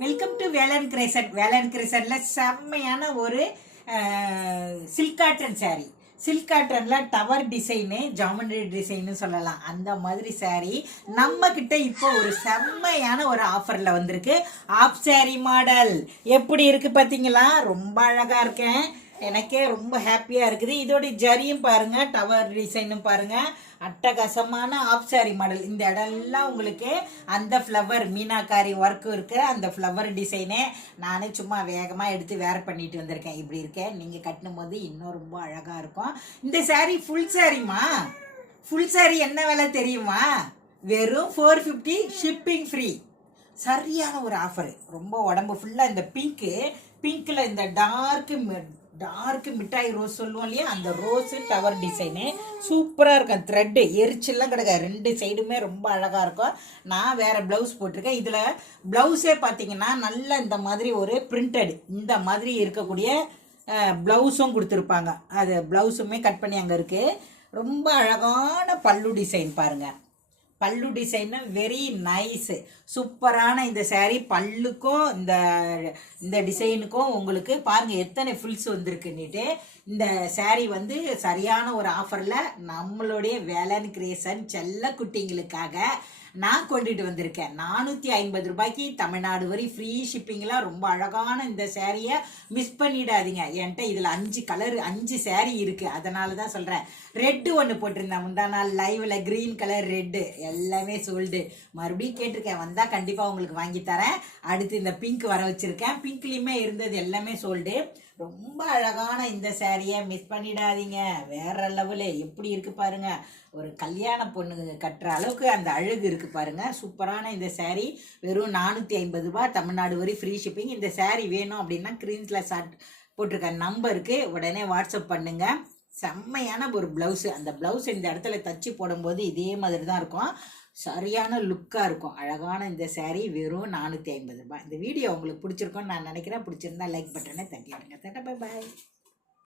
Welcome to Velan Creation. Velan கிரேசன்ல செம்மையான ஒரு சில்க் காட்டன் சாரீ. சில்க் காட்டன்ல டவர் டிசைனு, ஜாமெண்ட்ரி டிசைன்னு சொல்லலாம். அந்த மாதிரி சாரீ நம்ம கிட்ட இப்போ ஒரு செம்மையான ஒரு ஆஃபர்ல வந்திருக்கு. ஆஃப் சாரீ மாடல் எப்படி இருக்கு பார்த்தீங்களா? ரொம்ப அழகா இருக்கேன், எனக்கே ரொம்ப ஹாப்பியாக இருக்குது. இதோட ஜரியும் பாருங்கள், டவர் டிசைனும் பாருங்கள், அட்டகாசமான ஆஃப் சாரி மாடல். இந்த இடம்லாம் உங்களுக்கு அந்த ஃப்ளவர் மீனாக்காரி ஒர்க்கு இருக்குது, அந்த ஃப்ளவர் டிசைனே நானே சும்மா வேகமாக எடுத்து வேர் பண்ணிட்டு வந்திருக்கேன். இப்படி இருக்கேன், நீங்கள் கட்டணும் போது இன்னும் ரொம்ப அழகாக இருக்கும். இந்த சாரீ ஃபுல் சாரீமா. ஃபுல் சாரீ என்ன விலை தெரியுமா? வெறும் 450, ஷிப்பிங் ஃப்ரீ. சரியான ஒரு ஆஃபரு. ரொம்ப உடம்பு ஃபுல்லாக இந்த பிங்க்கில் இந்த டார்க்கு மிட்டாய் ரோஸ் சொல்லுவோம் இல்லையா, அந்த ரோஸு டவர் டிசைனு சூப்பராக இருக்கும். த்ரெட்டு எரிச்சல்லாம் கிடையாது, ரெண்டு சைடுமே ரொம்ப அழகாக இருக்கும். நான் வேறு ப்ளவுஸ் போட்டிருக்கேன். இதில் ப்ளவுஸே பார்த்தீங்கன்னா நல்ல இந்த மாதிரி ஒரு பிரிண்டட் இந்த மாதிரி இருக்கக்கூடிய ப்ளவுஸும் கொடுத்துருப்பாங்க. அது ப்ளவுஸுமே கட் பண்ணி அங்கே இருக்குது. ரொம்ப அழகான பல்லு டிசைன் பாருங்கள். பல்லு டிசைன் வெரி நைஸ், சூப்பரான இந்த சாரீ. பல்லுக்கும் இந்த டிசைனுக்கும் உங்களுக்கு பாருங்கள் எத்தனை ஃபில்ஸ் வந்திருக்குன்னுட்டு. இந்த சாரீ வந்து சரியான ஒரு ஆஃபரில் நம்மளுடைய வேலன் கிரியேஷன் செல்ல குட்டிங்களுக்காக நான் கொண்டுட்டு வந்திருக்கேன். 450 ரூபாய்க்கு தமிழ்நாடு வரை ஃப்ரீ ஷிப்பிங்லாம். ரொம்ப அழகான இந்த சாரியை மிஸ் பண்ணிடாதீங்க. என்கிட்ட இதில் 5 சாரீ இருக்குது, அதனால தான் சொல்கிறேன். ரெட்டு ஒன்று போட்டிருந்தேன் முந்தா நாள் லைவில், க்ரீன் கலர் ரெட்டு எல்லாமே சோல்டு. மறுபடியும் கேட்டிருக்கேன், வந்தால் கண்டிப்பாக உங்களுக்கு வாங்கி தரேன். அடுத்து இந்த பிங்க் வர வச்சுருக்கேன், பிங்க்லேயுமே இருந்தது எல்லாமே சோல்டு. ரொம்ப அழகான இந்த சாரியை மிஸ் பண்ணிடாதீங்க. வேற லெவலு எப்படி இருக்கு பாருங்க. ஒரு கல்யாண பொண்ணு கட்டுற அளவுக்கு அந்த அழகு இருக்கு பாருங்க. சூப்பரான இந்த சாரீ வெறும் 450 ரூபாய், தமிழ்நாடு வரை ஃப்ரீ ஷிப்பிங். இந்த சாரீ வேணும் அப்படின்னா ஸ்க்ரீன்ல போட்டிருக்க நம்பருக்கு உடனே வாட்ஸ்அப் பண்ணுங்க. செம்மையான ஒரு ப்ளவுஸு. அந்த ப்ளவுஸ் இந்த இடத்துல தச்சு போடும்போது இதே மாதிரி தான் இருக்கும், சரியான லுக்காக இருக்கும். அழகான இந்த சாரீ வெறும் 450 ரூபாய். இந்த வீடியோ உங்களுக்கு பிடிச்சிருக்கோன்னு நான் நினைக்கிறேன். பிடிச்சிருந்தா லைக் பட்டனை தட்டி விடுங்க. Bye bye.